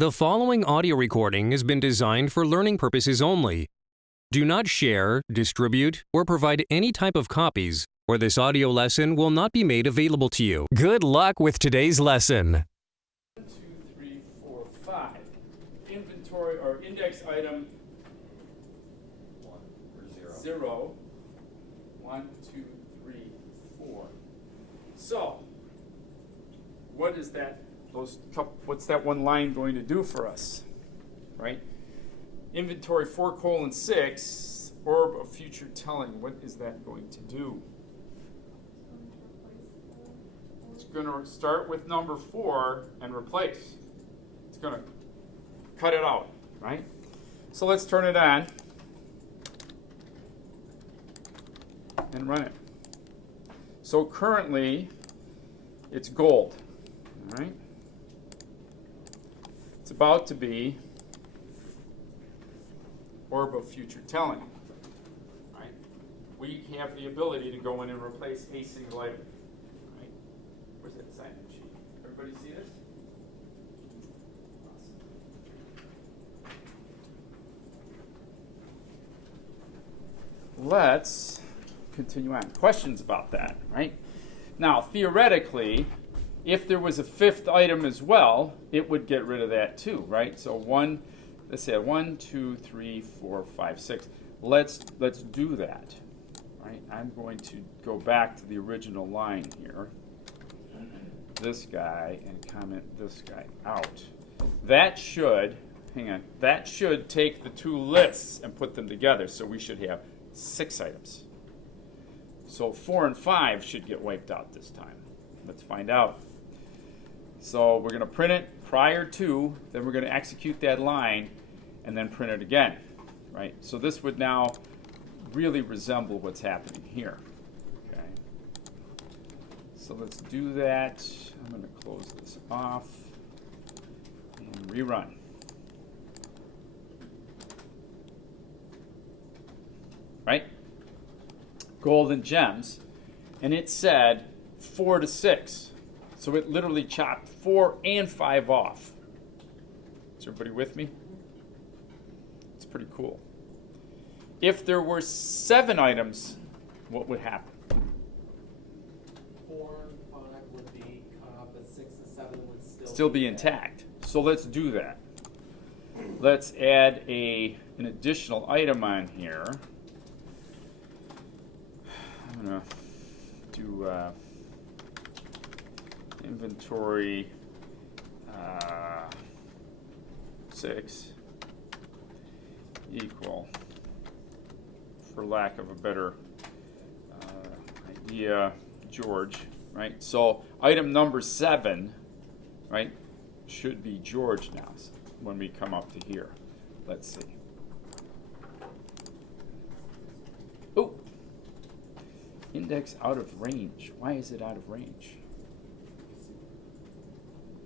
The following audio recording has been designed for learning purposes only. Do not share, distribute, or provide any type of copies, or this audio lesson will not be made available to you. Good luck with today's lesson. 1, 2, 3, 4, 5. Inventory or index item 1 or 0. 0. 1, 2, 3, 4. So, what is that? What's that one line going to do for us? Right? Inventory 4:6, orb of future telling. What is that going to do? It's going to start with number 4 and replace. It's going to cut it out, right? So let's turn it on and run it. So currently, it's gold, all right? It's about to be orb of future telling, right? We have the ability to go in and replace a single item, right? Where's that assignment sheet? Everybody see this? Awesome. Let's continue on. Questions about that, right? Now, theoretically, if there was a fifth item as well, it would get rid of that too, right? So let's say 1, 2, 3, 4, 5, 6. Let's do that, right? I'm going to go back to the original line here. This guy and comment this guy out. That should take the two lists and put them together. So we should have 6 items. So 4 and 5 should get wiped out this time. Let's find out. So we're going to print it prior to, then we're going to execute that line, and then print it again, right? So this would now really resemble what's happening here, okay? So let's do that. I'm going to close this off and rerun. Right? Golden gems, and it said 4 to 6. So it literally chopped 4 and 5 off. Is everybody with me? It's pretty cool. If there were 7 items, what would happen? 4 and 5 would be cut off, but 6 and 7 would still be intact. So let's do that. Let's add an additional item on here. I'm going to do inventory 6 equal, for lack of a better idea, George, right? So item number 7, right, should be George now when we come up to here. Let's see. Oh, index out of range. Why is it out of range?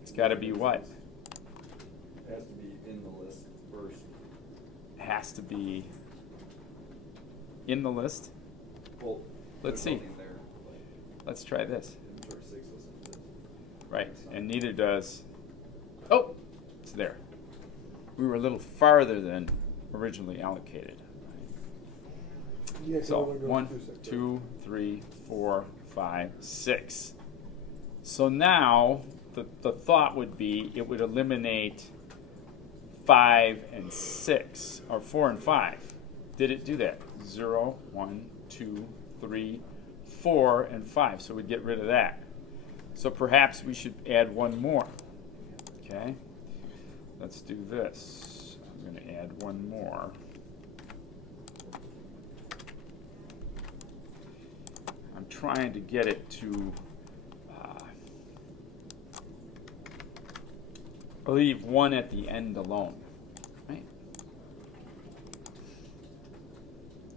It's got to be what? It has to be in the list first. Has to be in the list? Well, let's see. There, let's try this. inventory 6 doesn't exist. Right, and neither does. Oh, it's there. We were a little farther than originally allocated. Yeah, So 1, 2, 3, 4, 5, 6. So now the thought would be it would eliminate 5 and 6, or 4 and 5. Did it do that? 0, 1, 2, 3, 4, and 5. So we'd get rid of that. So perhaps we should add one more. Okay? Let's do this. I'm going to add one more. I'm trying to get it to leave 1 at the end alone, right?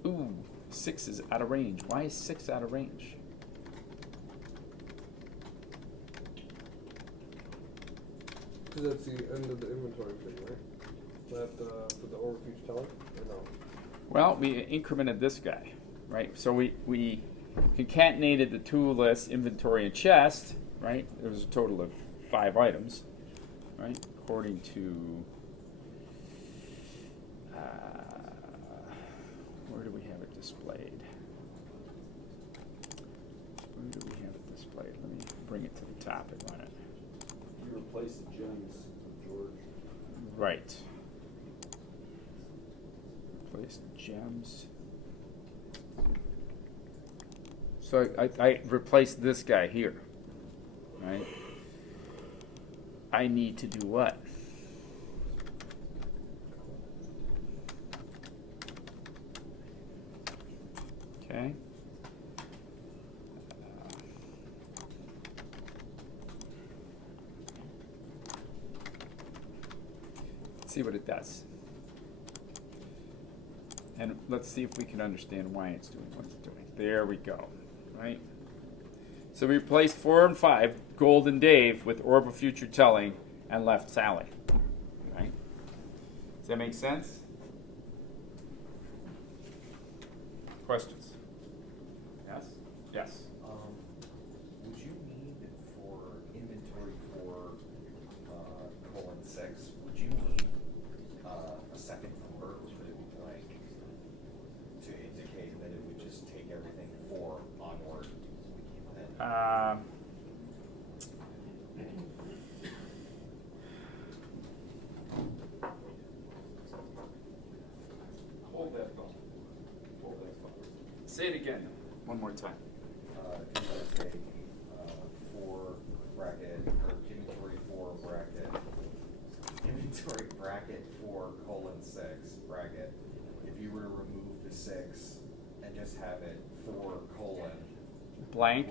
Ooh, 6 is out of range. Why is 6 out of range? Because that's the end of the inventory thing, right? That for the orb of future telling, or no? Well, we incremented this guy, right? So we concatenated the two lists, inventory and chest, right? There was a total of 5 items, right? according to, where do we have it displayed? Where do we have it displayed? Let me bring it to the top and run it. You replace the gems with George. Right. Replace gems. So I replaced this guy here, right? I need to do what? Okay. Let's see what it does. And let's see if we can understand why it's doing what it's doing. There we go, right? So we replaced 4 and 5, Golden Dave, with Orb of Future Telling, and left Sally, right? Does that make sense? Questions? Yes? Yes. Would you need for inventory for :6? Would you need a second 4, like to indicate that it would just take everything 4 onward? Hold that thought. Hold that thought. Say it again one more time. If you were to take 4 bracket, or inventory 4 bracket, inventory bracket 4 :6 bracket, if you were to remove the 6 and just have it 4 : Blank.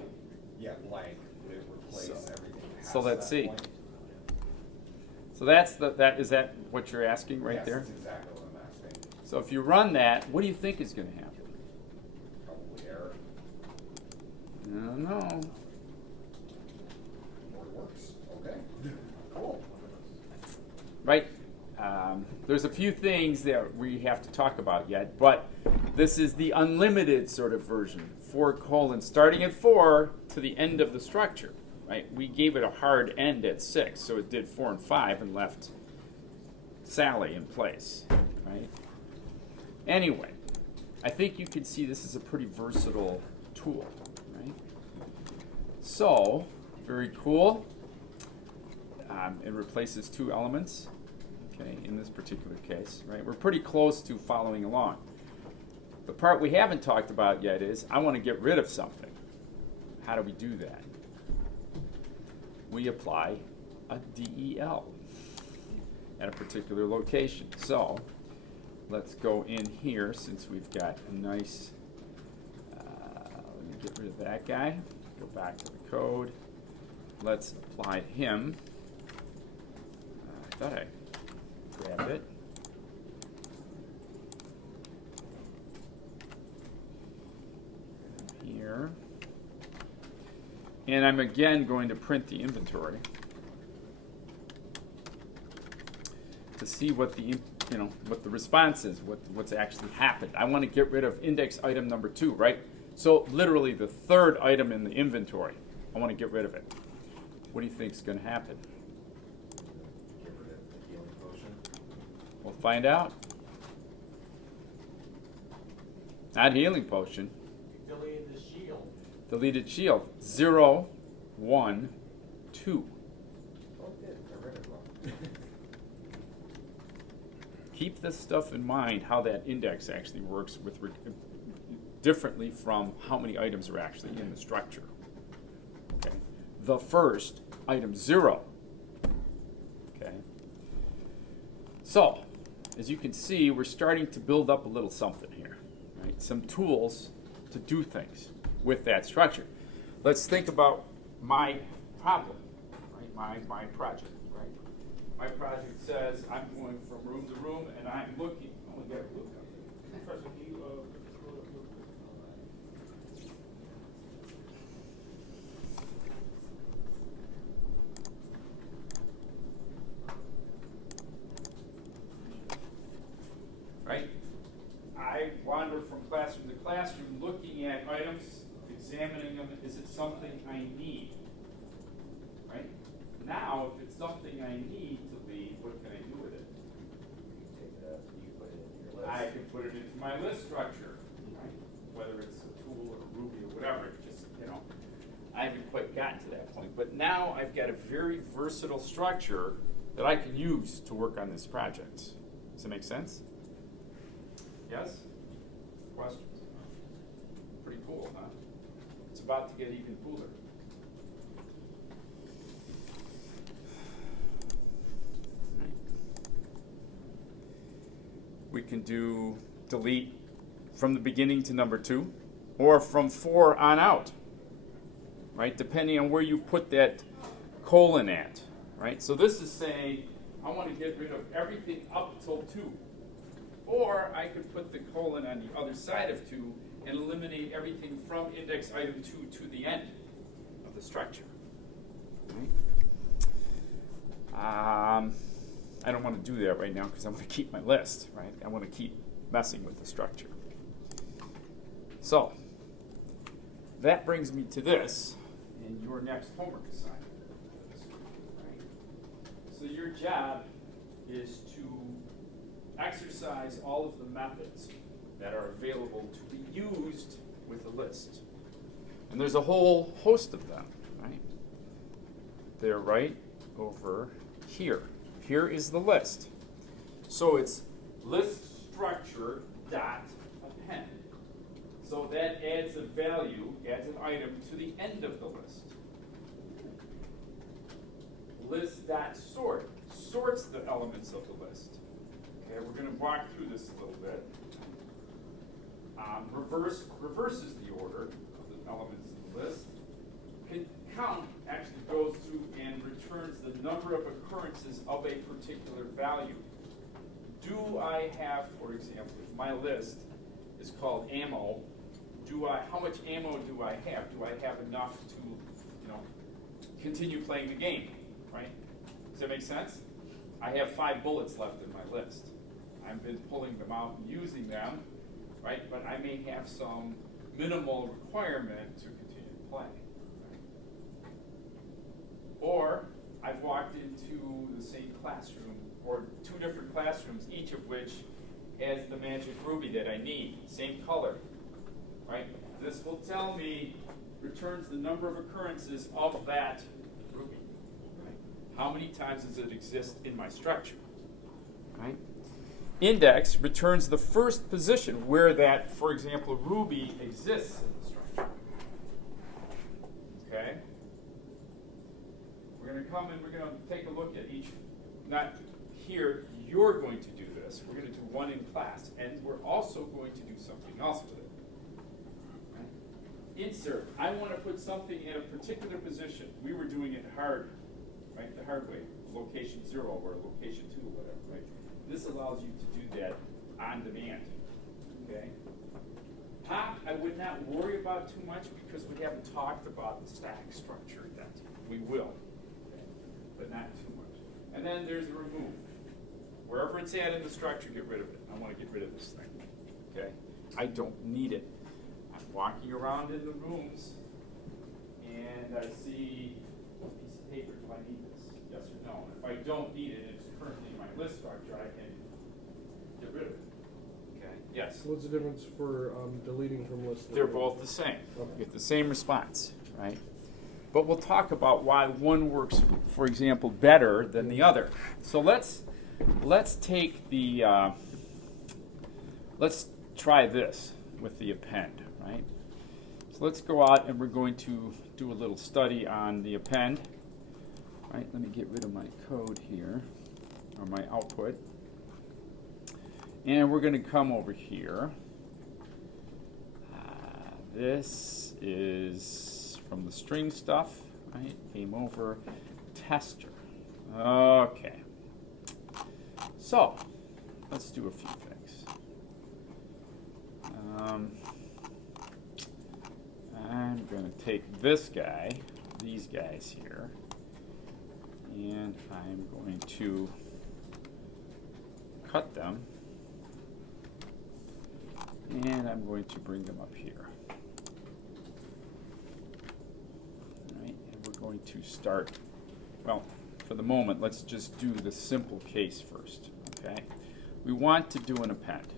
yeah, blank, would it replace everything past so let's that see. point? So that's is that what you're asking right Yes, there? that's exactly what I'm asking. So if you run that, what do you think is going to happen? Probably error. I don't know. Or it works. Okay. Cool. Right? There's a few things that we have to talk about yet, but this is the unlimited sort of version. 4 : starting at 4 to the end of the structure. Right? We gave it a hard end at 6, so it did 4 and 5 and left Sally in place. Right? Anyway, I think you can see this is a pretty versatile tool. Right? So, very cool. It replaces 2 elements. Okay, in this particular case, right? We're pretty close to following along. The part we haven't talked about yet is I want to get rid of something. How do we do that? We apply a DEL at a particular location. So let's go in here since we've got a nice, let me get rid of that guy. Go back to the code. Let's apply him. I thought I grabbed it. Here. And I'm again going to print the inventory to see what the what the response is, what's actually happened. I want to get rid of index item number 2, right? So literally the 3rd item in the inventory. I want to get rid of it. What do you think is going to happen? Get rid of the healing potion. We'll find out. Not healing potion. Deleted the shield. Deleted shield. 0, 1, 2. Oh, it did. I read it wrong. Keep this stuff in mind, how that index actually works with differently from how many items are actually in the structure. Okay. The first, item 0. Okay. So, as you can see, we're starting to build up a little something here. Right? Some tools to do things with that structure. Let's think about my problem, right? My project, right? My project says I'm going from room to room and I'm looking. Oh, we got a blue cup. Professor, can you right? I wander from classroom to classroom looking at items, examining them. Is it something I need? Right? Now, if it's something I need to leave, my list structure, right? Whether it's a tool or a Ruby or whatever, it just, I haven't quite gotten to that point. But now I've got a very versatile structure that I can use to work on this project. Does that make sense? Yes? Questions? Pretty cool, huh? It's about to get even cooler. We can do delete from the beginning to number 2, or from 4 on out, right? Depending on where you put that colon at, right? So this is saying I want to get rid of everything up till 2. Or I could put the colon on the other side of 2 and eliminate everything from index item 2 to the end of the structure. Right? I don't want to do that right now because I want to keep my list, right? I want to keep messing with the structure. So that brings me to this and your next homework assignment. Right? So your job is to exercise all of the methods that are available to be used with a list. And there's a whole host of them, right? They're right over here. Here is the list. So it's list structure dot append. So that adds a value, adds an item to the end of the list. List dot sort sorts the elements of the list. Okay, we're going to walk through this a little bit. Reverses the order of the elements in the list. Count actually goes through and returns the number of occurrences of a particular value. Do I have, for example, if my list is called ammo, how much ammo do I have? Do I have enough to, continue playing the game, right? Does that make sense? I have 5 bullets left in my list. I've been pulling them out and using them, right? But I may have some minimal requirement to continue to play. Or I've walked into the same classroom or 2 different classrooms, each of which has the magic ruby that I need, same color, right? This will tell me, returns the number of occurrences of that ruby. Right? How many times does it exist in my structure? Right? Index returns the first position where that, for example, ruby exists in the structure. Okay? We're going to come and we're going to take a look at each, not here, you're going to do this. We're going to do one in class, and we're also going to do something else with it. Right? Insert, I want to put something in a particular position. We were doing it hard, right? The hard way, location 0 or location 2 or whatever, right? This allows you to do that on demand, okay? Pop, I would not worry about too much because we haven't talked about the stack structure yet. We will, okay? But not too much. And then there's the remove. Wherever it's at in the structure, get rid of it. I want to get rid of this thing, okay? I don't need it. I'm walking around in the rooms and I see a piece of paper. Do I need this? Yes or no? And if I don't need it, it's currently in my list structure, I can get rid of it. Okay? Yes? What's the difference for deleting from lists? They're both the same. Okay. You get the same response, right? But we'll talk about why one works, for example, better than the other. So let's take the, let's try this with the append, right? So let's go out and we're going to do a little study on the append. Right, let me get rid of my code here, or my output. And we're going to come over here. This is from the string stuff, right? Came over, tester. Okay. So, let's do a few things. I'm going to take this guy, these guys here, and I'm going to cut them, and I'm going to bring them up here. All right, and we're going to start, well, for the moment, let's just do the simple case first, okay? We want to do an append,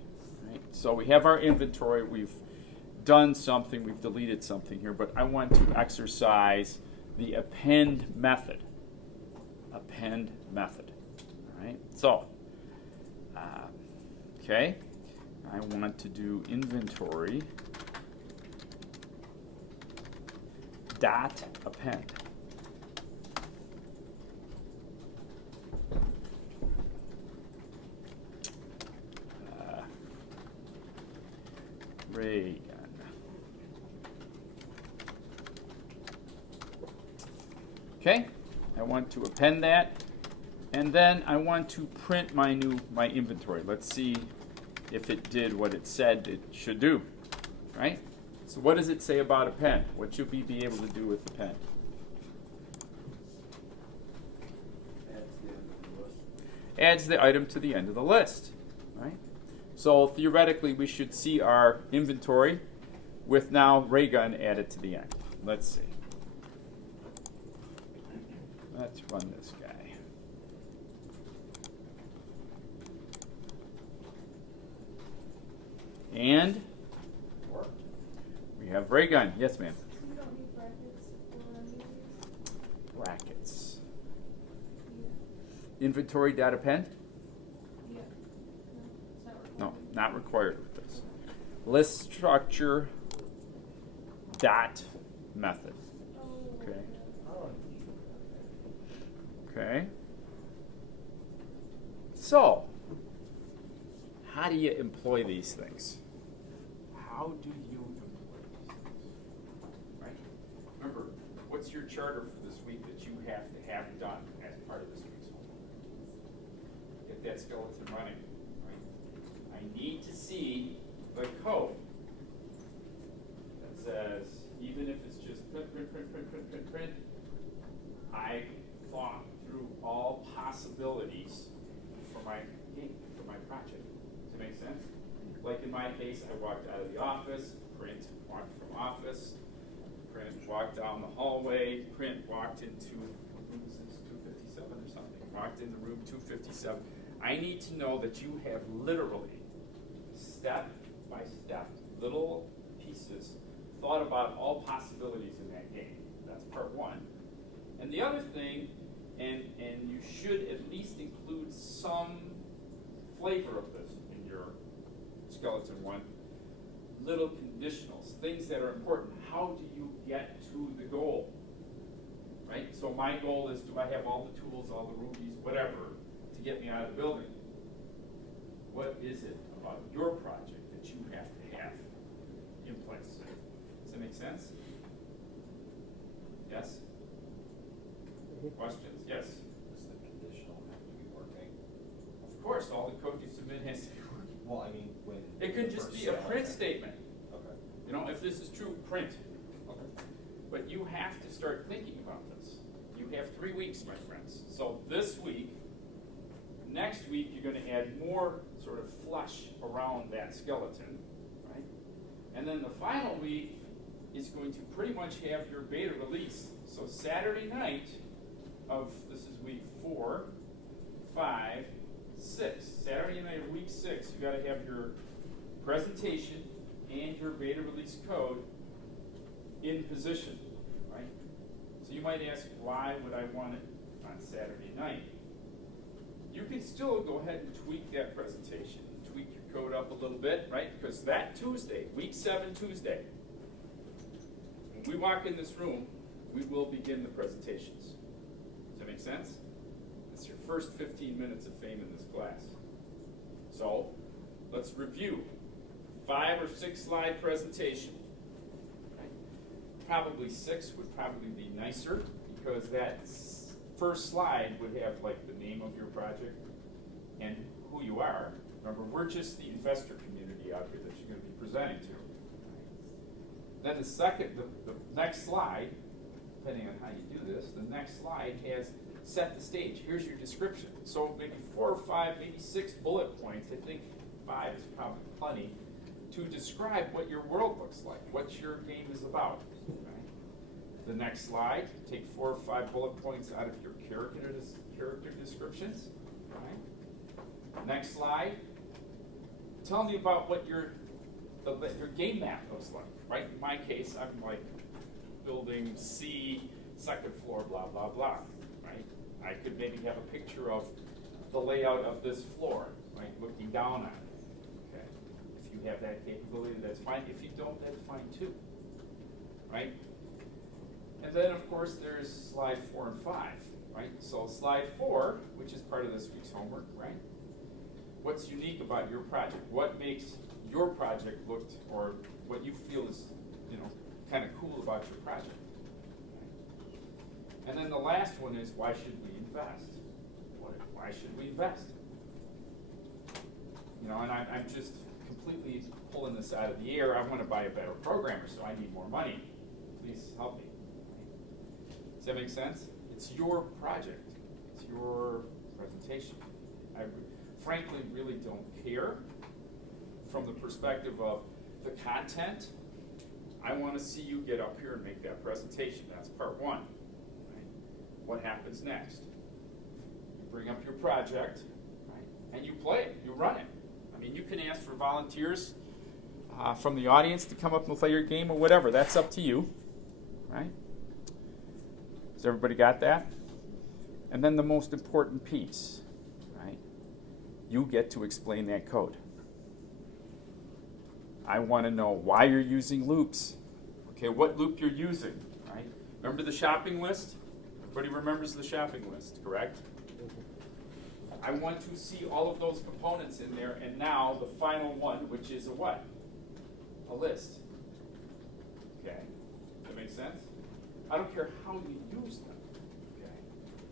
Right? So we have our inventory, we've done something, we've deleted something here, but I want to exercise the append method. Append method. All right? So, okay, I want to do inventory dot append. Ray gun. Okay, I want to append that, and then I want to print my inventory. Let's see if it did what it said it should do, right? So what does it say about append? What should we be able to do with append? Adds the item to the end of the list, right? So theoretically, we should see our inventory with now ray gun added to the end. Let's see. Let's run this guy. And we have ray gun. Yes, ma'am. You don't need brackets for any of these? Brackets. Yeah. Inventory data append? Yeah. No, it's not No, required. not required with this. List structure dot method. Oh, Okay. yeah. Okay. So, how do you employ these things? How do you employ these things? Right? Remember, what's your charter for this week that you have to have done as part of this week's homework? Get that skeleton running. Right? I need to see the code that says, even if it's just print, I thought through all possibilities for my game, for my project. Does that make sense? Like in my case, I walked out of the office, print walked from office, print walked down the hallway, print walked into, what is this, 257 or something, walked into room 257. I need to know that you have literally, step by step, little pieces, thought about all possibilities in that game. That's part one. And the other thing, and you should at least include some flavor of this in your skeleton one, little conditionals, things that are important. How do you get to the goal? Right? So my goal is, do I have all the tools, all the rubies, whatever, to get me out of the building? What is it about your project that you have to have in place? Does that make sense? Yes? Questions? Yes? Does the conditional have to be working? Of course, all the code you submit has to be working. Well, I mean, when. It could just be a print statement. Okay. You know, if this is true, print. Okay. But you have to start thinking about this. You have 3 weeks, my friends. So this week, next week, you're going to add more sort of flesh around that skeleton, right? And then the final week is going to pretty much have your beta release. So Saturday night of, this is week 4, 5, 6. Saturday night of week 6, you've got to have your presentation and your beta release code in position, right? So you might ask, why would I want it on Saturday night? You can still go ahead and tweak that presentation, tweak your code up a little bit, right? Because that Tuesday, week 7 Tuesday, when we walk in this room, we will begin the presentations. Does that make sense? It's your first 15 minutes of fame in this class. So, let's review. 5 or 6 slide presentation. Right? Probably 6 would probably be nicer, because that first slide would have like the name of your project and who you are. Remember, we're just the investor community out here that you're going to be presenting to. Then the next slide, depending on how you do this, the next slide has set the stage. Here's your description. So maybe 4 or 5, maybe 6 bullet points. I think 5 is probably plenty to describe what your world looks like, what your game is about. Right? The next slide, take 4 or 5 bullet points out of your character descriptions. Right? Next slide, tell me about what your game map looks like, right? In my case, I'm like building C, second floor, blah, blah, blah, right? I could maybe have a picture of the layout of this floor, right, looking down on it, okay? If you have that capability, that's fine. If you don't, that's fine too, right? And then, of course, there's slide 4 and 5, right? So slide 4, which is part of this week's homework, right? What's unique about your project? What makes your project look, or what you feel is, kind of cool about your project? And then the last one is, why should we invest? Why should we invest? And I'm just completely pulling this out of the air. I want to buy a better programmer, so I need more money. Please help me. Does that make sense? It's your project. It's your presentation. I frankly really don't care from the perspective of the content. I want to see you get up here and make that presentation. That's part one. Right? What happens next? You bring up your project, right? And you play it. You run it. I mean, you can ask for volunteers from the audience to come up and play your game or whatever. That's up to you, right? Has everybody got that? And then the most important piece, right? You get to explain that code. I want to know why you're using loops. Okay, what loop you're using, right? Remember the shopping list? Everybody remembers the shopping list, correct? I want to see all of those components in there, and now the final one, which is a what? A list. Okay, that makes sense? I don't care how you use them, okay?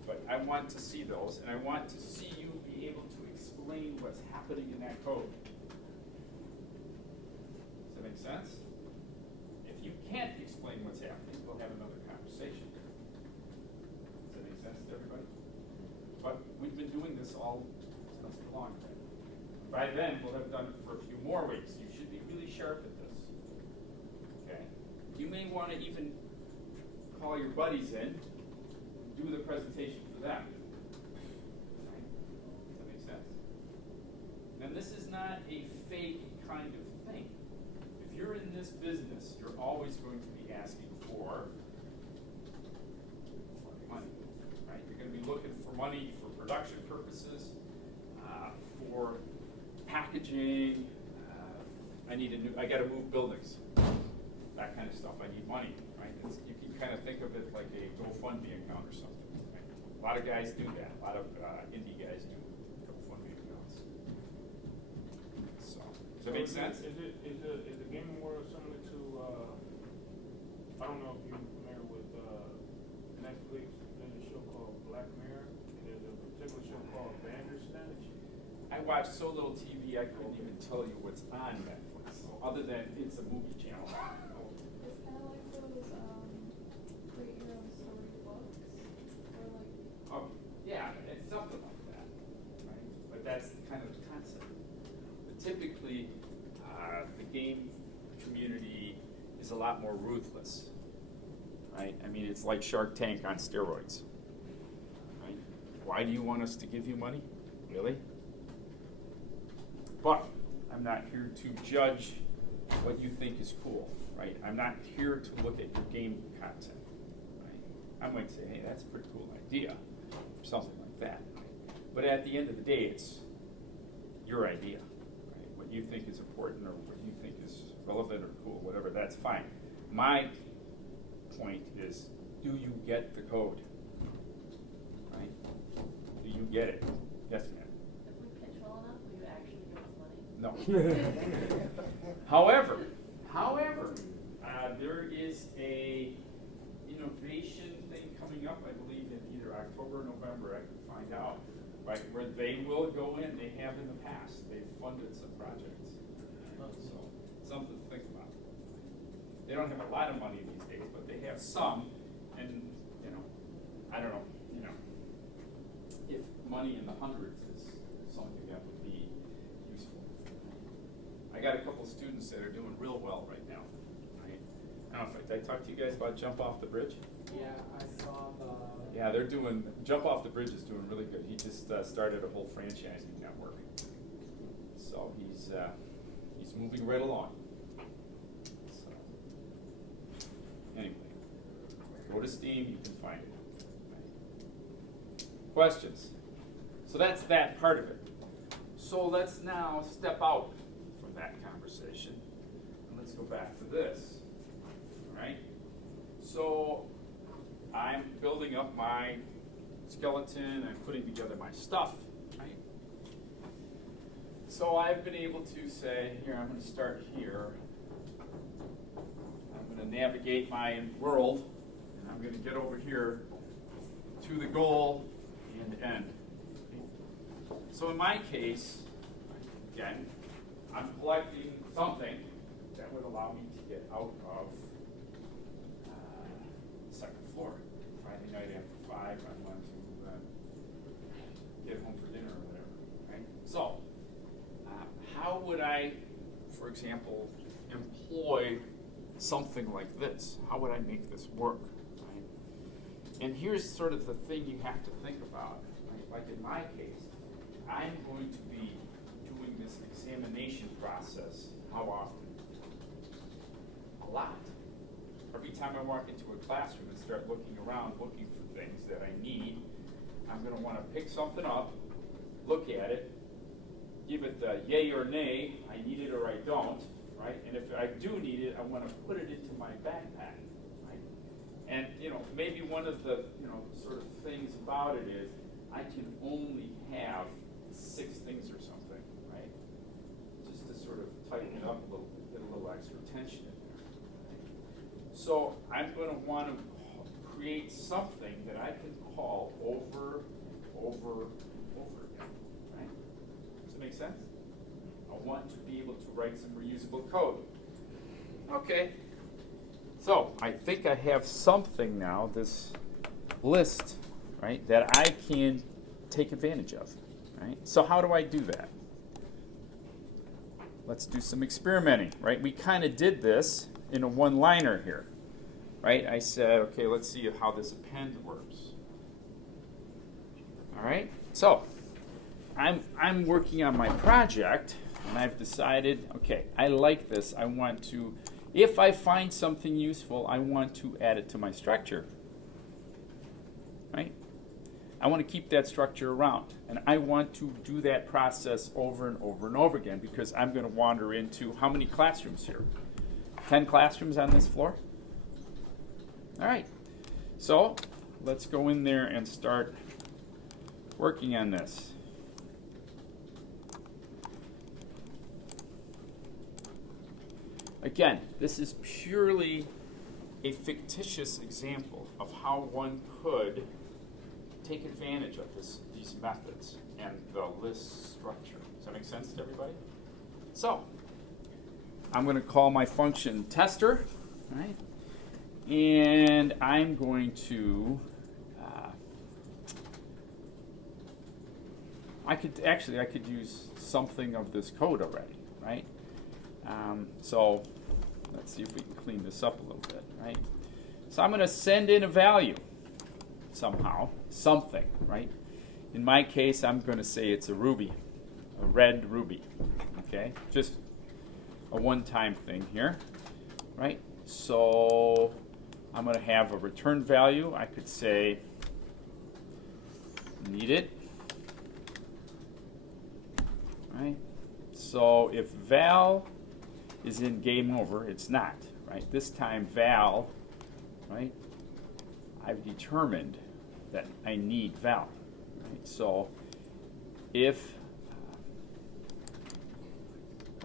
But I want to see those, and I want to see you be able to explain what's happening in that code. Does that make sense? If you can't explain what's happening, we'll have another conversation. Does that make sense to everybody? But we've been doing this all since a long time. By then, we'll have done it for a few more weeks. You should be really sharp at this. Okay? You may want to even call your buddies in, do the presentation for them. Right? Does that make sense? And this is not a fake kind of thing. If you're in this business, you're always going to be asking for money. Right? You're going to be looking for money for production purposes, for packaging. I got to move buildings. That kind of stuff. I need money. Right? You can kind of think of it like a GoFundMe account or something. Right? A lot of guys do that. A lot of indie guys do GoFundMe accounts. So, does that make sense? Is the gaming world similar to? I don't know if you're familiar with Netflix. There's a show called Black Mirror, and there's a particular show called Bandersnatch. I watch so little TV, I couldn't even tell you what's on Netflix, other than it's a movie channel. It's kind of like those create your own story books, or like. Oh, yeah, it's something like that, right? But that's kind of the concept. But typically, the game community is a lot more ruthless, right? I mean, it's like Shark Tank on steroids, right? Why do you want us to give you money? Really? But I'm not here to judge what you think is cool, right? I'm not here to look at your game content, right? I might say, hey, that's a pretty cool idea, or something like that. But at the end of the day, it's your idea, right? What you think is important or what you think is relevant or cool, whatever, that's fine. My point is, do you get the code, right? Do you get it? Yes, ma'am. If we pitch well enough, will you actually give us money? No. However, there is a innovation thing coming up, I believe, in either October or November, I can find out, right, where they will go in, they have in the past, they've funded some projects. So, something to think about. They don't have a lot of money these days, but they have some, and, I don't know, if money in the hundreds is something that would be useful. I got a couple of students that are doing real well right now. Right? I don't know if I talked to you guys about Jump Off the Bridge. Yeah, I saw the. Yeah, they're doing, Jump Off the Bridge is doing really good. He just started a whole franchising network. So So he's moving right along. So, anyway, go to Steam, you can find it. Questions? So that's that part of it. So let's now step out from that conversation and let's go back to this. All right? So I'm building up my skeleton and putting together my stuff. Right? So I've been able to say, here, I'm going to start here. I'm going to navigate my world, and I'm going to get over here to the goal and end. So in my case, again, I'm collecting something that would allow me to get out of the second floor. Friday night after 5, I want to get home for dinner or whatever. Right? So, how would I, for example, employ something like this? How would I make this work? Right? And here's sort of the thing you have to think about. Right? Like in my case, I'm going to be doing this examination process how often? A lot. Every time I walk into a classroom and start looking around, looking for things that I need, I'm going to want to pick something up, look at it, give it the yay or nay, I need it or I don't, right? And if I do need it, I want to put it into my backpack, right? And, maybe one of the, sort of things about it is I can only have 6 things or something, right? Just to sort of tighten it up a little bit, get a little extra tension in there. Right? So I'm going to want to create something that I can call over again, right? Does that make sense? I want to be able to write some reusable code. Okay. So I think I have something now, this list, right, that I can take advantage of. Right? So how do I do that? Let's do some experimenting, right? We kind of did this in a one-liner here, right? I said, okay, let's see how this append works. All right? So I'm working on my project, and I've decided, okay, I like this. I want to, if I find something useful, I want to add it to my structure, right? I want to keep that structure around. And I want to do that process over and over and over again because I'm going to wander into how many classrooms here? 10 classrooms on this floor? All right. So let's go in there and start working on this. Again, this is purely a fictitious example of how one could take advantage of these methods and the list structure. Does that make sense to everybody? So, I'm going to call my function tester, right? And I'm going to, I could use something of this code already, right? So, let's see if we can clean this up a little bit, right? So I'm going to send in a value somehow, something, right? In my case, I'm going to say it's a ruby, a red ruby, okay? Just a one-time thing here, right? So I'm going to have a return value. I could say need it, right? So if val is in game over, it's not, right? This time val, right? I've determined that I need val, right? So if,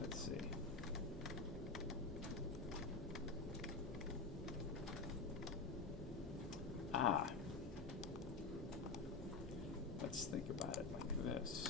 let's see, let's think about it like this.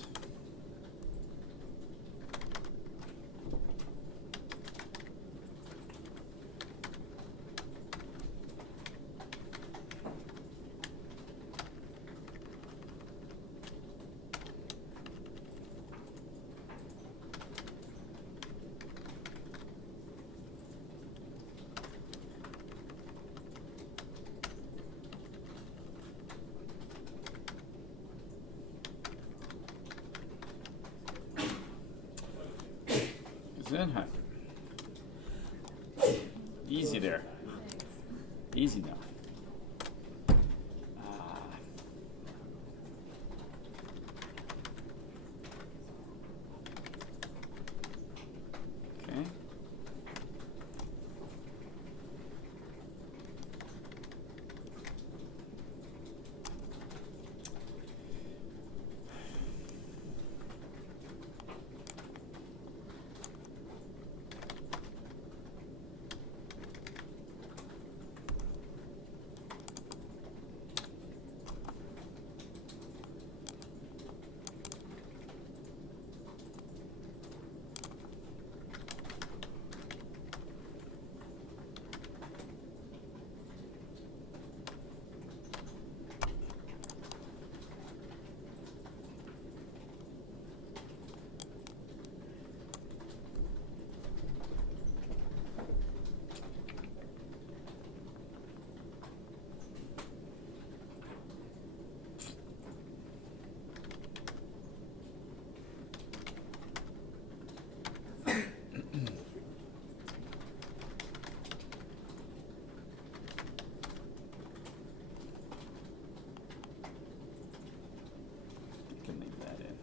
Then happen. Easy there. Easy now. Okay. Can leave that in.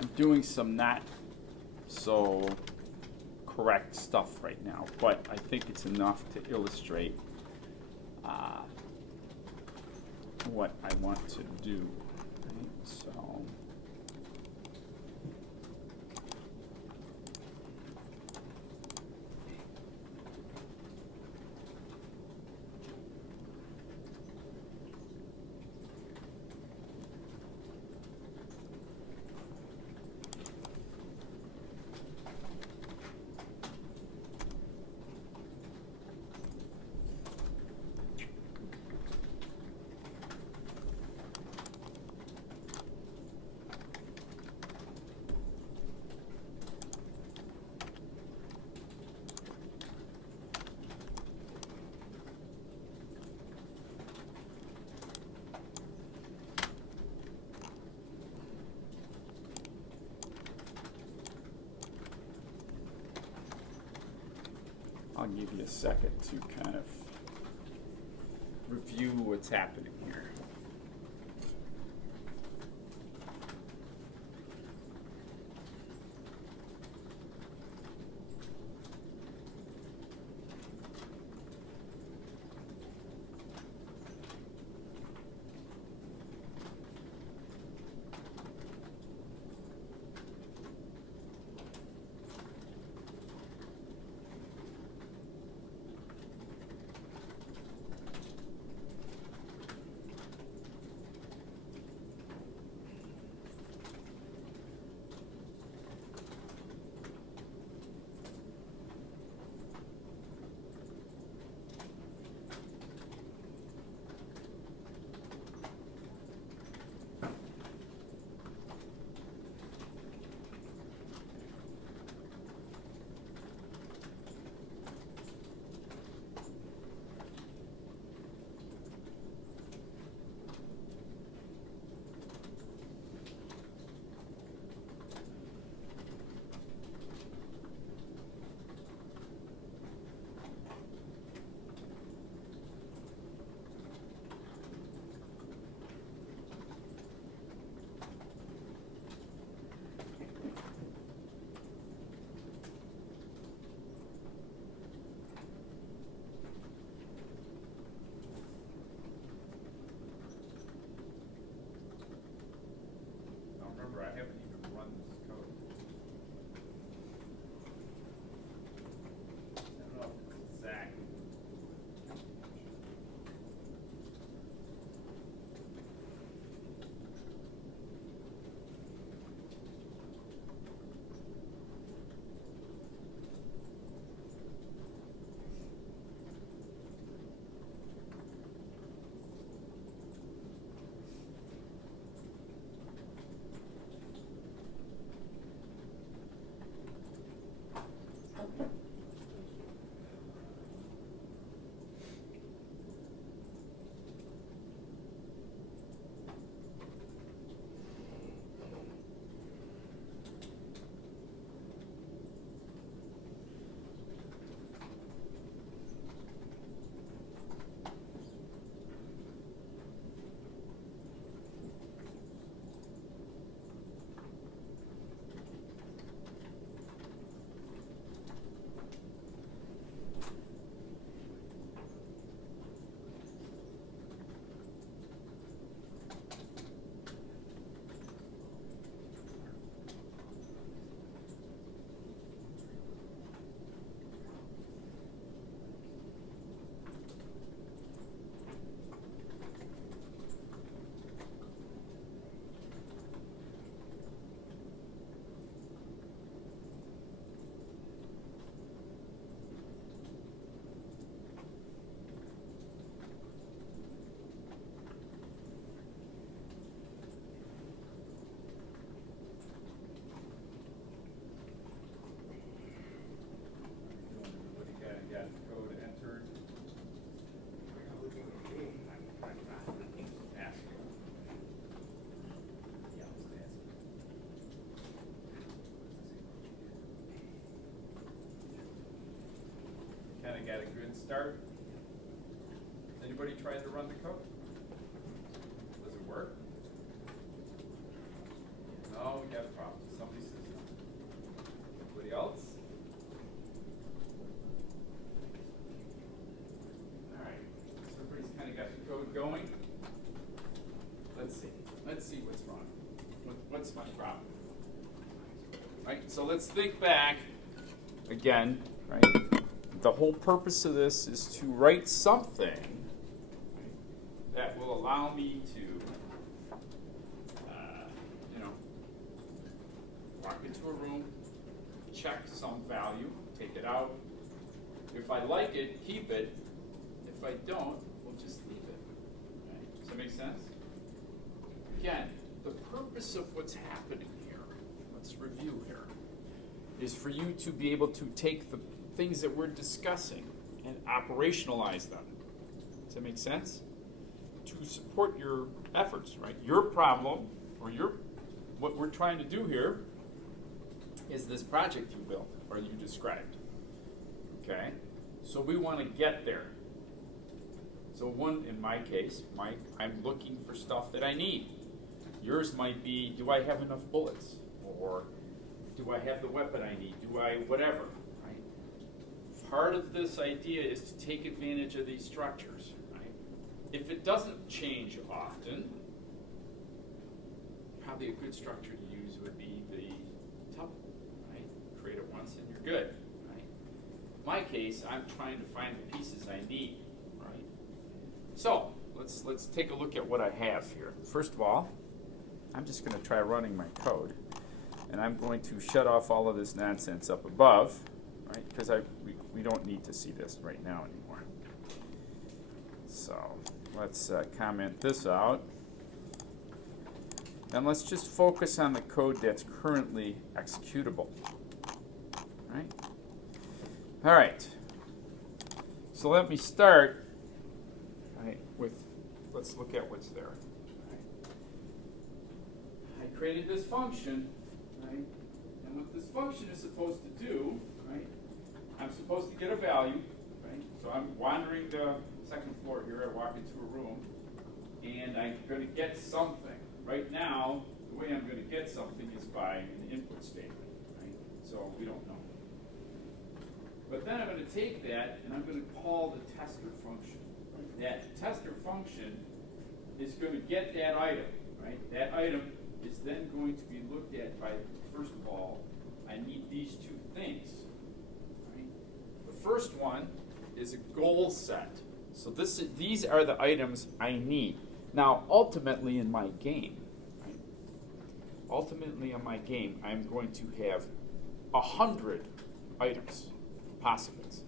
I'm doing some not so correct stuff right now, but I think it's enough to illustrate what I want to do. Right? So. I'll give you a second to kind of review what's happening here. remember, I haven't even run this code. I don't know if it's exact. Everybody got the code entered. Ask. Kind of got a good start. Anybody tried to run the code? Does it work? No, we got a problem. Somebody says no. Anybody else? Alright, so everybody's kind of got the code going. Let's see. Let's see what's wrong. What's my problem? Right, so let's think back again, right? The whole purpose of this is to write something that will allow me to, walk into a room, check some value, take it out. If I like it, keep it. If I don't, we'll just leave it. Right? Does that make sense? Again, the purpose of what's happening here, let's review here, is for you to be able to take the things that we're discussing and operationalize them. Does that make sense? To support your efforts, right? Your problem, or what we're trying to do here, is this project you built or you described. Okay? So we want to get there. So in my case, Mike, I'm looking for stuff that I need. Yours might be, do I have enough bullets? Or do I have the weapon I need? Do I whatever, right? Part of this idea is to take advantage of these structures, right? If it doesn't change often, probably a good structure to use would be the tuple, right? Create it once and you're good, right? In my case, I'm trying to find the pieces I need, right? So let's take a look at what I have here. First of all, I'm just going to try running my code, and I'm going to shut off all of this nonsense up above, right? Because we don't need to see this right now anymore. So let's comment this out. And let's just focus on the code that's currently executable. Right? All right. So let me start with, let's look at what's there. Right? I created this function, right? And what this function is supposed to do, right? I'm supposed to get a value, right? So I'm wandering the second floor here. I walk into a room, and I'm going to get something. Right now, the way I'm going to get something is by an input statement, right? So we don't know. But then I'm going to take that and I'm going to call the tester function. Right? That tester function is going to get that item, right? That item is then going to be looked at by, first of all, I need these two things. Right? The first one is a goal set. So these are the items I need. Now, ultimately in my game, right? Ultimately in my game, I'm going to have 100 items, possibles.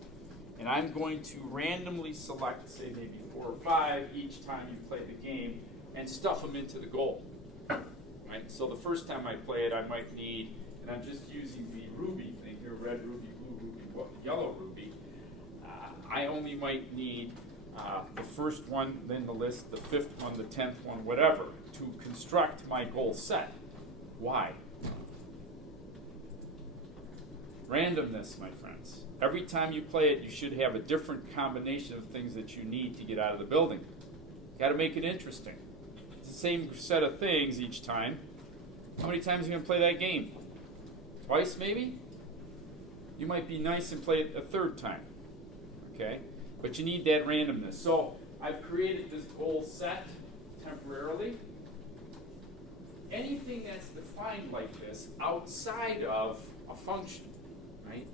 And I'm going to randomly select, say, maybe 4 or 5 each time you play the game and stuff them into the goal. Right? So the first time I play it, I might need, and I'm just using the ruby thing here, red ruby, blue ruby, yellow ruby. I only might need the first one, then the list, the 5th one, the 10th one, whatever, to construct my goal set. Why? Randomness, my friends. Every time you play it, you should have a different combination of things that you need to get out of the building. Got to make it interesting. It's the same set of things each time. How many times are you going to play that game? Twice, maybe? You might be nice and play it a 3rd time. Okay? But you need that randomness. So I've created this goal set temporarily. Anything that's defined like this outside of a function, right,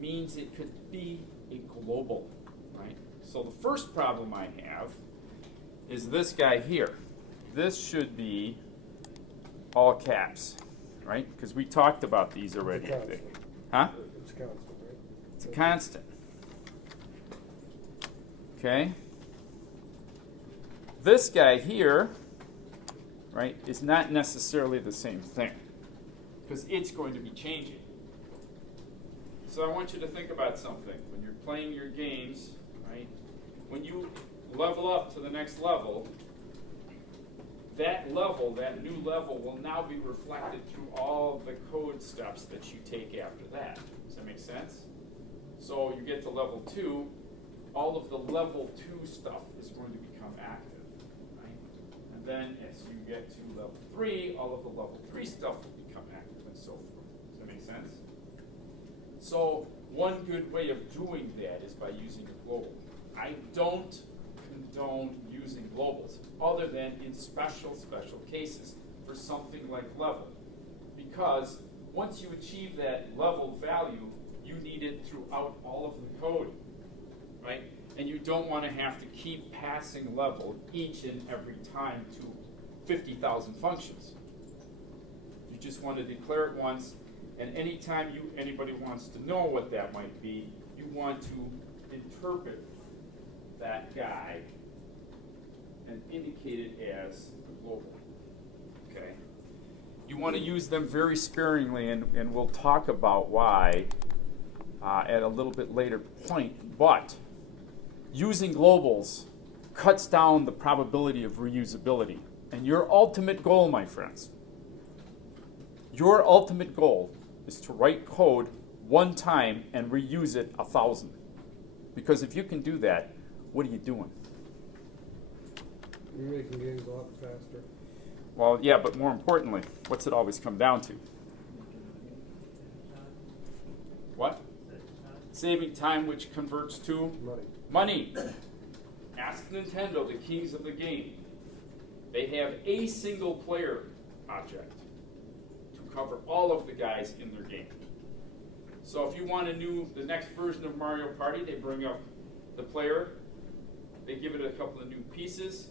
means it could be a global, right? So the first problem I have is this guy here. This should be all caps, right? Because we talked about these already, I think. Huh? It's constant, right? It's a constant. Okay? This guy here, right, is not necessarily the same thing because it's going to be changing. So I want you to think about something. When you're playing your games, right, when you level up to the next level, that new level, will now be reflected through all the code steps that you take after that. Does that make sense? So you get to level 2, all of the level 2 stuff is going to become active, right? And then as you get to level 3, all of the level 3 stuff will become active and so forth. Does that make sense? So one good way of doing that is by using a global. I don't condone using globals other than in special cases for something like level. Because once you achieve that level value, you need it throughout all of the code, right? And you don't want to have to keep passing level each and every time to 50,000 functions. You just want to declare it once, and anytime anybody wants to know what that might be, you want to interpret that guy and indicate it as a global. Okay? You want to use them very sparingly, and we'll talk about why at a little bit later point, but using globals cuts down the probability of reusability. And your ultimate goal, my friends, your ultimate goal is to write code one time and reuse it 1,000. Because if you can do that, what are you doing? You're making games a lot faster. Well, yeah, but more importantly, what's it always come down to? What? Saving time, which converts to money. Ask Nintendo, the kings of the game. They have a single player object to cover all of the guys in their game. So if you want the next version of Mario Party, they bring up the player, they give it a couple of new pieces,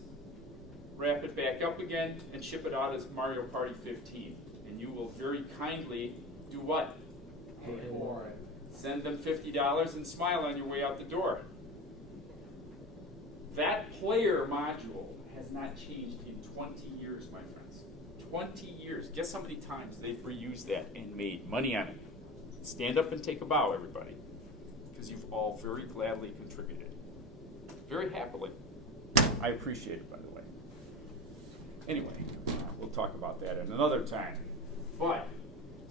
wrap it back up again, and ship it out as Mario Party 15. And you will very kindly do what? Pay for it. Send them $50 and smile on your way out the door. That player module has not changed in 20 years, my friends. 20 years. Guess how many times they've reused that and made money on it? Stand up and take a bow, everybody, because you've all very gladly contributed. Very happily. I appreciate it, by the way. Anyway, we'll talk about that at another time. But,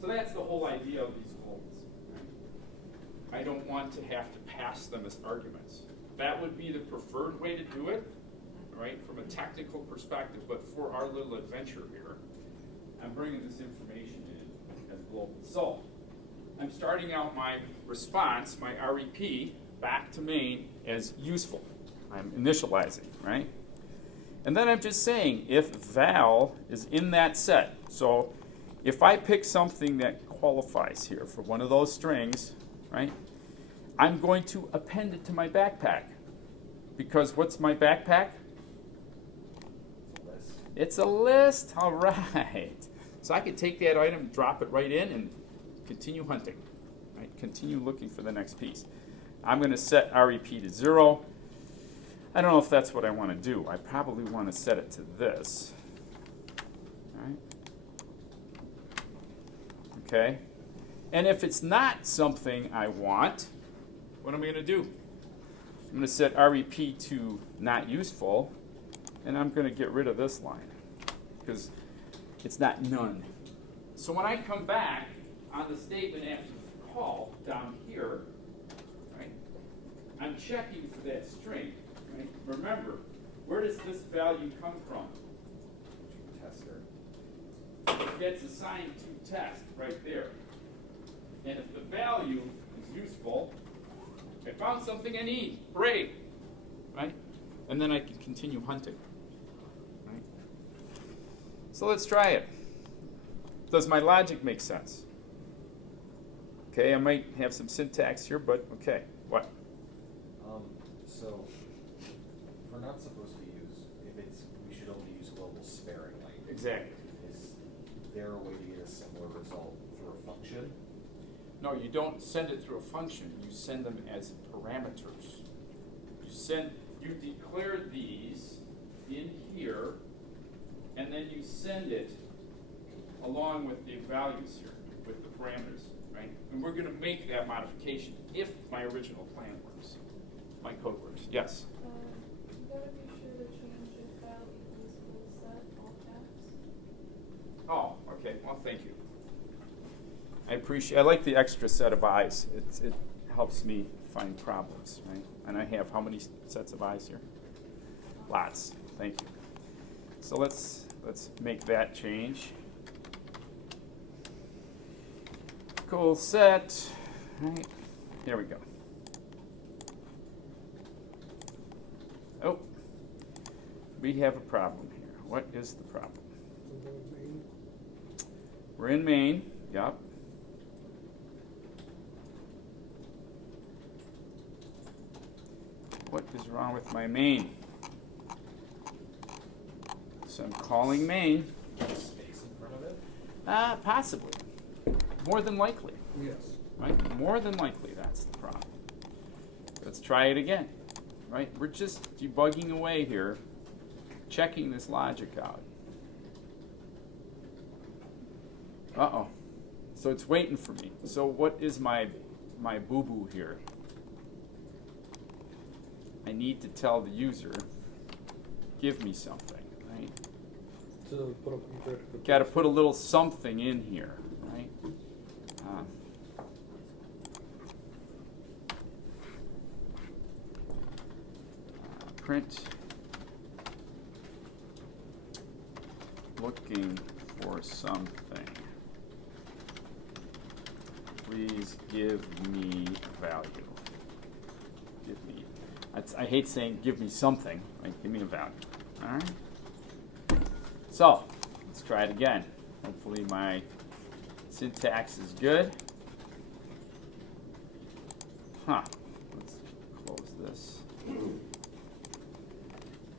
so that's the whole idea of these goals. Right? I don't want to have to pass them as arguments. That would be the preferred way to do it, right, from a technical perspective. But for our little adventure here, I'm bringing this information in as global. So, I'm starting out my response, my REP, back to main as useful. I'm initializing, right? And then I'm just saying if val is in that set. So if I pick something that qualifies here for one of those strings, right, I'm going to append it to my backpack. Because what's my backpack? It's a list. All right. So I could take that item, drop it right in, and continue hunting. Right? Continue looking for the next piece. I'm going to set REP to 0. I don't know if that's what I want to do. I probably want to set it to this. All right. Okay. And if it's not something I want, what am I going to do? I'm going to set REP to not useful, and I'm going to get rid of this line because it's not none. So when I come back on the statement after the call down here, right, I'm checking for that string. Right? Remember, where does this value come from? Tester. It gets assigned to test right there. And if the value is useful, I found something I need. Hooray! Right? And then I can continue hunting. Right? So let's try it. Does my logic make sense? Okay, I might have some syntax here, but okay. What? So we're not supposed to use, we should only use globals sparingly. Exactly. Is there a way to get a similar result through a function? No, you don't send it through a function. You send them as parameters. You declare these in here, and then you send it along with the values here, with the parameters, right? And we're going to make that modification if my original plan works, my code works. Yes? You gotta be sure to change if val equals full set, all caps. Oh, okay. Well, thank you. I like the extra set of eyes. It helps me find problems, right? And I have how many sets of eyes here? Lots. Thank you. So let's make that change. Goal set. Right. Here we go. Oh, we have a problem here. What is the problem? We're in main. Yep. What is wrong with my main? So I'm calling main. Space in front of it? Possibly. More than likely. Yes. Right? More than likely that's the problem. Let's try it again. Right? We're just debugging away here, checking this logic out. Uh-oh. So it's waiting for me. So what is my boo-boo here? I need to tell the user, give me something, right? So Got to put a little something in here, right? Print looking for something. Please give me a value. Give me. I hate saying give me something. Right? Give me a value. All right. So let's try it again. Hopefully my syntax is good. Huh. Let's close this.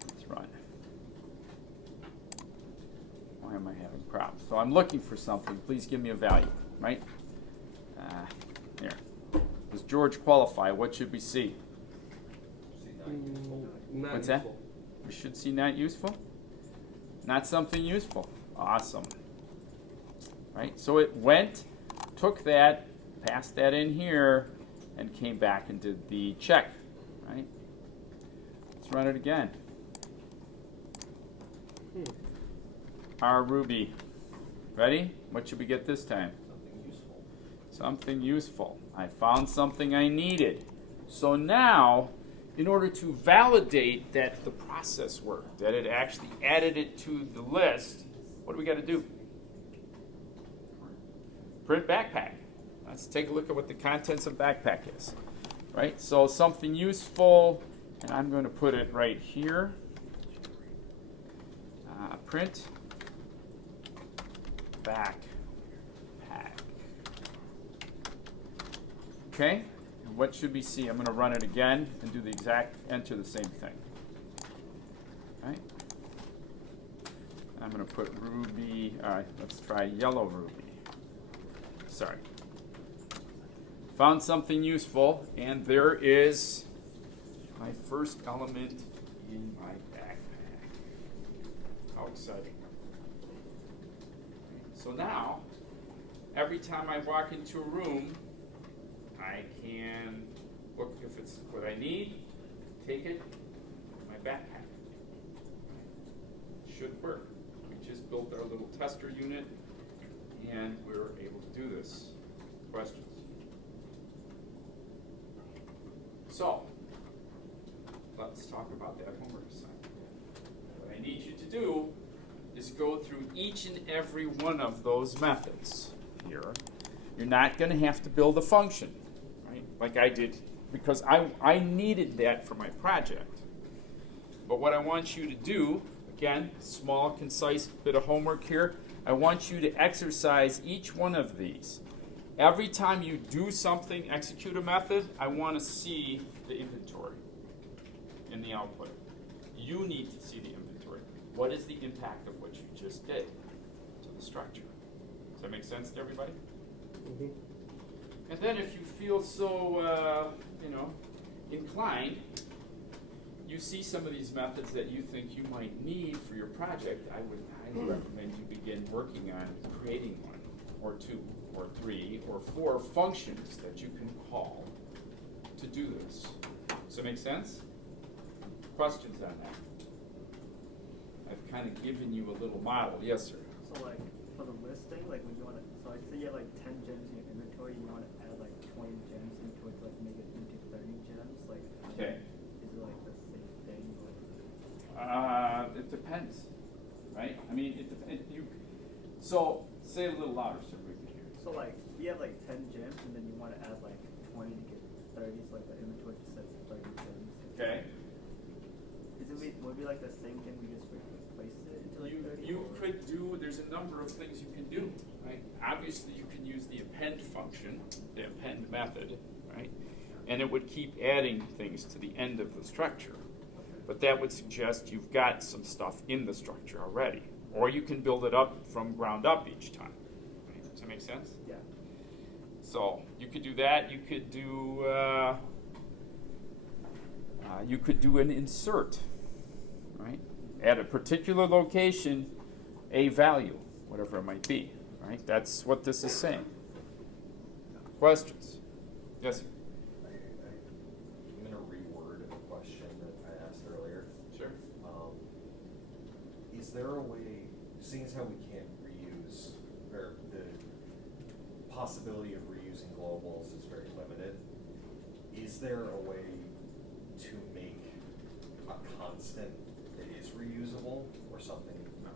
Let's run. Why am I having problems? So I'm looking for something. Please give me a value. Right? Here. Does George qualify? What should we see? Not What's useful. that? We should see not useful? Not something useful. Awesome. Right? So it went, took that, passed that in here, and came back and did the check. Right? Let's run it again. Our Ruby. Ready? What should we get this time? Something useful. Something useful. I found something I needed. So now, in order to validate that the process worked, that it actually added it to the list, what do we got to do? Print backpack. Let's take a look at what the contents of backpack is. Right? So something useful, and I'm going to put it right here. print backpack. Okay, and what should we see? I'm going to run it again and do the exact, enter the same thing. Right? I'm going to put Ruby, all right, let's try yellow Ruby. Sorry. Found something useful, and there is my first element in my backpack. How exciting. So now, every time I walk into a room, I can look if it's what I need, take it, my backpack. Should work. We just built our little tester unit, and we're able to do this. Questions? So, let's talk about that homework assignment. What I need you to do is go through each and every one of those methods here. You're not going to have to build a function, right? Like I did, because I needed that for my project. But what I want you to do, again, small, concise bit of homework here, I want you to exercise each one of these. Every time you do something, execute a method, I want to see the inventory in the output. You need to see the inventory. What is the impact of what you just did to the structure? Does that make sense to everybody? Mm-hmm. And then if you feel so, inclined, you see some of these methods that you think you might need for your project, I would highly recommend you begin working on creating one, or two, or three, or four functions that you can call to do this. Does that make sense? Questions on that? I've kind of given you a little model. Yes, sir? So like for the listing, like when you want to, so like say you have like 10 gems in your inventory, you want to add like 20 gems into it to like make it into 30 gems, like Okay. is it like the same thing? Or? It depends, right? I mean, it depends. So say it a little louder so we can hear. So like you have like 10 gems and then you want to add like 20 to get 30, so like the inventory just says 30 gems. Okay. Would it be like the same thing we just replaced it into like 30? You could do, there's a number of things you can do, right? Obviously, you can use the append function, the append method, right? And it would keep adding things to the end of the structure. But that would suggest you've got some stuff in the structure already. Or you can build it up from ground up each time. Right? Does that make sense? Yeah. So you could do that. You could do an insert, right? At a particular location, a value, whatever it might be, right? That's what this is saying. Questions? Yes, sir? I'm going to reword a question that I asked earlier. Sure. Is there a way, seeing as how we can't reuse, or the possibility of reusing globals is very limited, is there a way to make a constant that is reusable or something? No.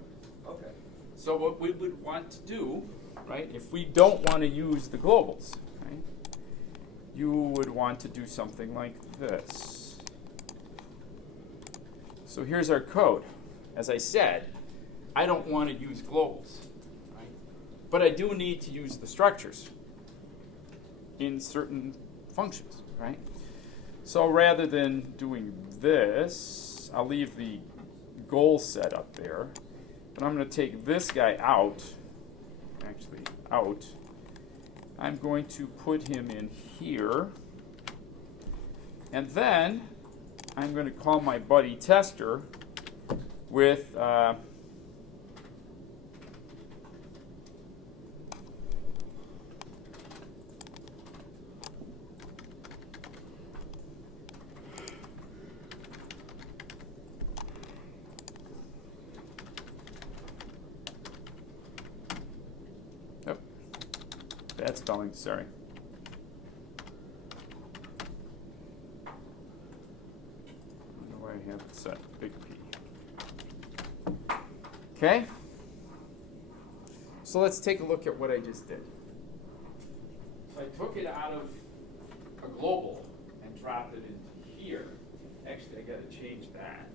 Okay. So what we would want to do, right, if we don't want to use the globals, right, you would want to do something like this. So here's our code. As I said, I don't want to use globals, right? But I do need to use the structures in certain functions, right? So rather than doing this, I'll leave the goal set up there. But I'm going to take this guy out, actually out. I'm going to put him in here. And then I'm going to call my buddy tester with bad spelling, sorry. I don't know why I have it set, big P. Okay? So let's take a look at what I just did. So I took it out of a global and dropped it into here. Actually, I got to change that.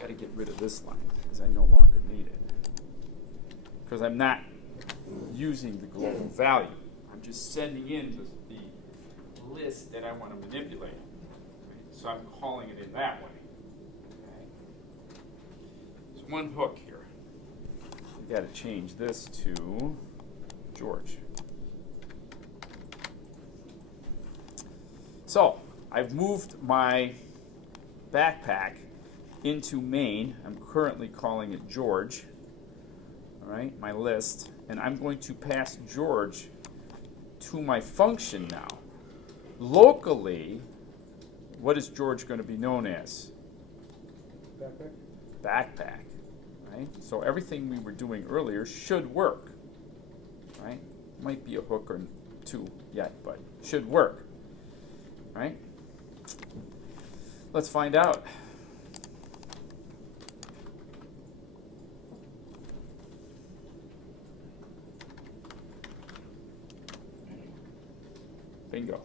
Got to get rid of this line because I no longer need it. Because I'm not using the global value. I'm just sending in the list that I want to manipulate. Right? So I'm calling it in that way. Okay? There's one hook here. We've got to change this to George. So I've moved my backpack into main. I'm currently calling it George. All right, my list. And I'm going to pass George to my function now. Locally, what is George going to be known as? Backpack? Backpack. Right? So everything we were doing earlier should work. Right? Might be a hook or two yet, but should work. Right? Let's find out. Bingo.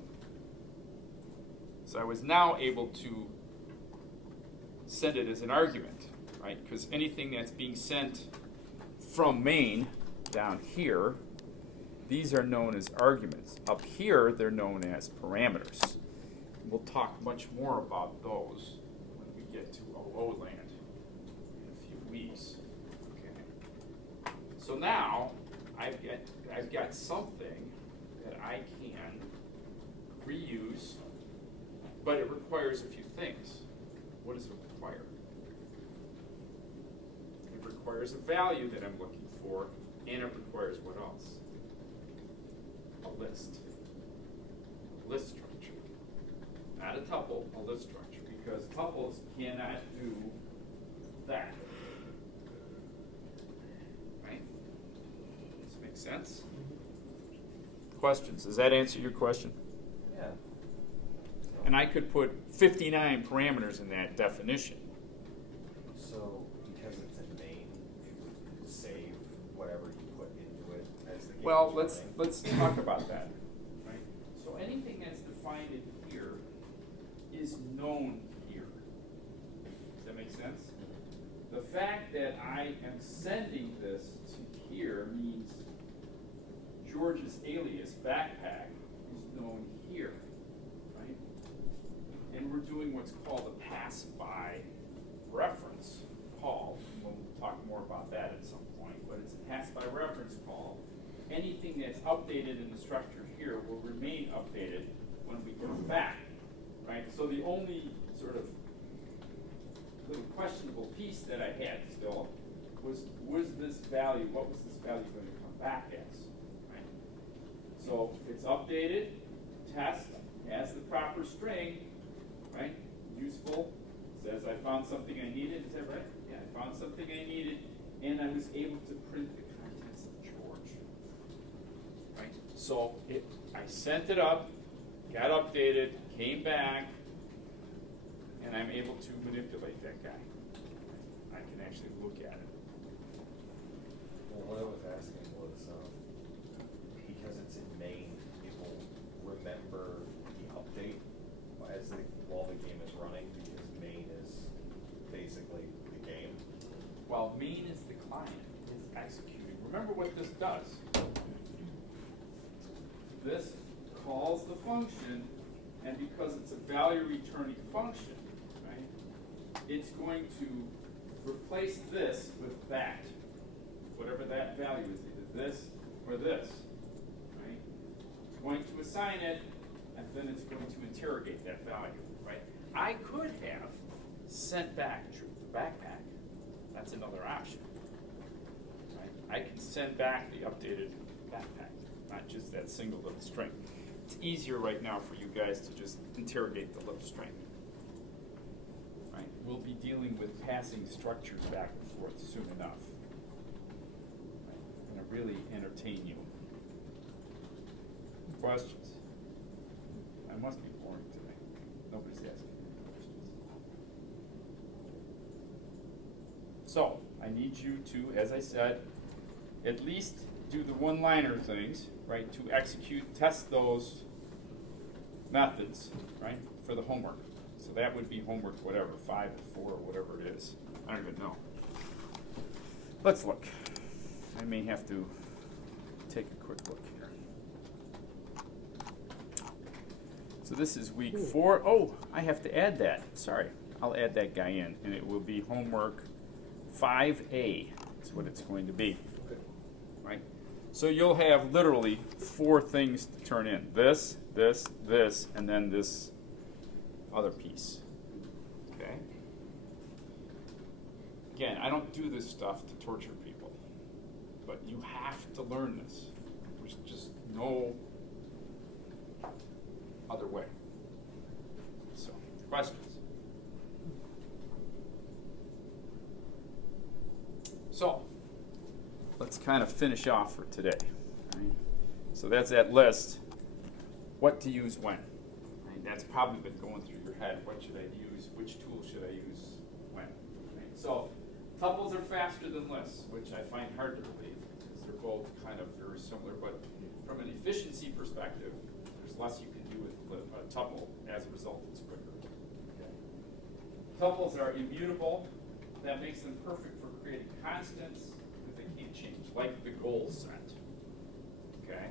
So I was now able to send it as an argument, right? Because anything that's being sent from main down here, these are known as arguments. Up here, they're known as parameters. We'll talk much more about those when we get to a lowland in a few weeks. Okay. So now I've got something that I can reuse, but it requires a few things. What does it require? It requires a value that I'm looking for, and it requires what else? A list. A list structure. Not a tuple, a list structure, because tuples cannot do that. Right? Does this make sense? Questions? Does that answer your question? Yeah. And I could put 59 parameters in that definition. So because it's in main, it would save whatever you put into it as the game Well, is let's talk about that. Right? So anything that's defined in here is known here. Does that make sense? The fact that I am sending this to here means George's alias backpack is known here. Right? And we're doing what's called a pass by reference call. We'll talk more about that at some point, but it's a pass by reference call. Anything that's updated in the structure here will remain updated when we come back. Right? So the only sort of little questionable piece that I had still was this value, what was this value going to come back as? Right? So it's updated, test, has the proper string, right? Useful, says I found something I needed, is that right? Yeah, I found something I needed, and I was able to print the contents of George. Right? So I sent it up, got updated, came back, and I'm able to manipulate that guy. I can actually look at it. Well, what I was asking was, because it's in main, it will remember the update while the game is running, because main is basically the game. While main is the client, is executing. Remember what this does. This calls the function, and because it's a value returning function, right, it's going to replace this with that. Whatever that value is, either this or this. Right? It's going to assign it, and then it's going to interrogate that value. Right? I could have sent back the backpack. That's another option. Right? I can send back the updated backpack, not just that single little string. It's easier right now for you guys to just interrogate the little string. Right? We'll be dealing with passing structures back and forth soon enough. Right? I'm going to really entertain you. Questions? I must be boring today. Nobody's asking any questions. So, I need you to, as I said, at least do the one-liner things, right, to execute, test those methods, right, for the homework. So that would be homework, whatever, 5 or 4 or whatever it is. I don't even know. Let's look. I may have to take a quick look here. So this is week 4. Oh, I have to add that. Sorry. I'll add that guy in, and it will be homework 5A. That's what it's going to be. Right? So you'll have literally 4 things to turn in. This, and then this other piece. Okay? Again, I don't do this stuff to torture people, but you have to learn this. There's just no other way. So, questions? So, let's kind of finish off for today. Right? So that's that list. What to use when. Right? That's probably been going through your head. What should I use? Which tool should I use when? Right? So tuples are faster than lists, which I find hard to believe because they're both kind of very similar. But from an efficiency perspective, there's less you can do with a tuple. As a result, it's quicker. Okay. Tuples are immutable. That makes them perfect for creating constants because they can't change, like the goal set. Okay.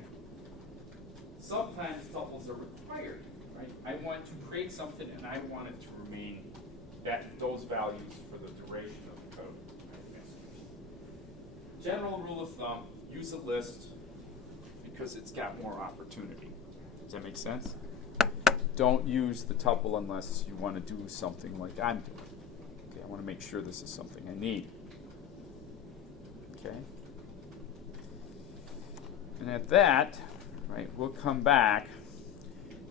Sometimes tuples are required, right? I want to create something and I want it to remain at those values for the duration of the code. Right? General rule of thumb, use a list because it's got more opportunity. Does that make sense? Don't use the tuple unless you want to do something like I'm doing. Okay, I want to make sure this is something I need. Okay? And at that, right, we'll come back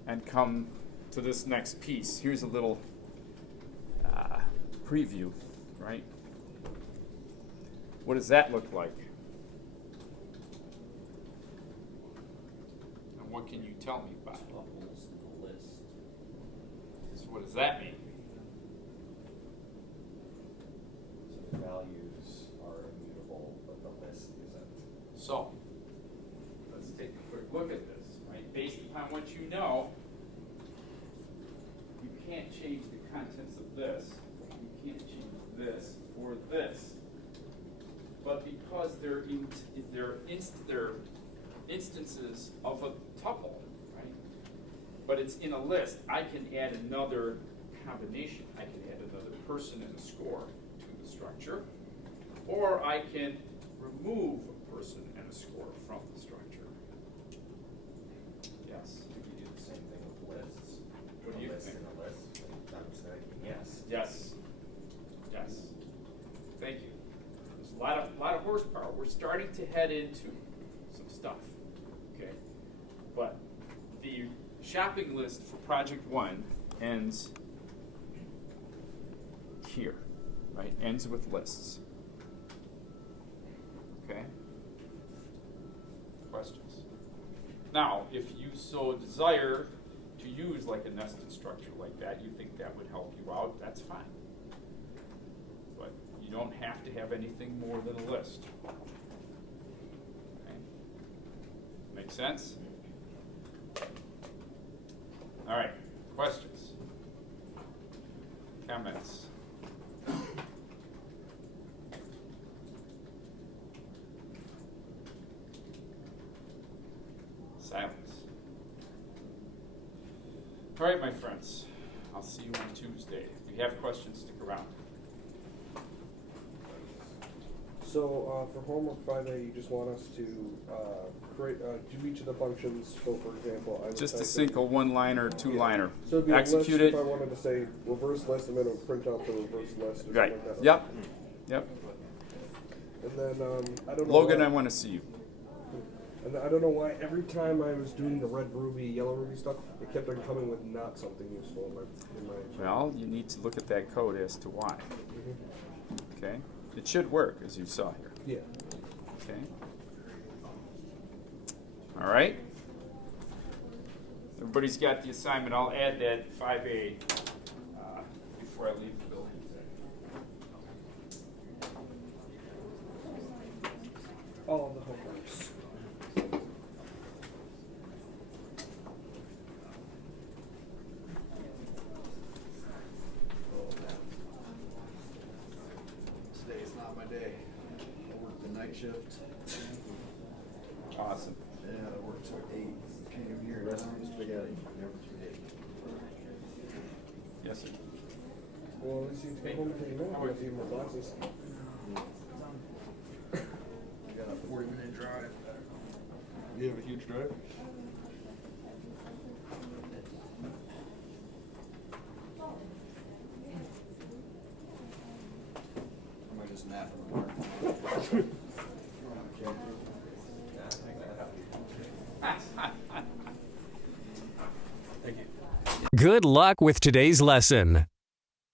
and come to this next piece. Here's a little preview, right? What does that look like? And what can you tell me about it? Tuples in the list. So what does that mean? So the values are immutable, but the list isn't. So, let's take a quick look at this, right? Based upon what you know, you can't change the contents of this. You can't change this or this. But because they're instances of a tuple, right? But it's in a list, I can add another combination. I can add another person and a score to the structure. Or I can remove a person and a score from the structure. Yes? You can do the same thing with lists. What do you think? In a list, I'm saying yes. Yes. Yes. Thank you. There's a lot of horsepower. We're starting to head into some stuff. Okay? But the shopping list for Project 1 ends here. Right? Ends with lists. Okay? Questions? Now, if you so desire to use like a nested structure like that, you think that would help you out, that's fine. But you don't have to have anything more than a list. Okay? Make sense? All right. Questions? Comments? Silence. All right, my friends. I'll see you on Tuesday. If you have questions, stick around. So for homework 5A, you just want us to create, do each of the functions. So for example, I would Just a type single one-liner, two-liner. So it'd be a Execute list it. if I wanted to say reverse list, and then it would print out the reverse list. Or Right. something like that. Yep. Yep. And then I don't know. Logan, why, I want to see you. And I don't know why every time I was doing the red ruby, yellow ruby stuff, it kept on coming with not something useful in my. Well, you need to look at that code as to why. Okay? It should work, as you saw here. Yeah. Okay? All right? Everybody's got the assignment. I'll add that 5A before I leave the building. All of the homeworks. day. I worked the night shift. Awesome. Yeah, I worked till 8. Came here, restaurant spaghetti. Never too late. Yes, sir. Well, at least you take home and you know, you have even more classes. I got a 40-minute drive. You have a huge drive? Am I just napping in the park? Good luck with today's lesson.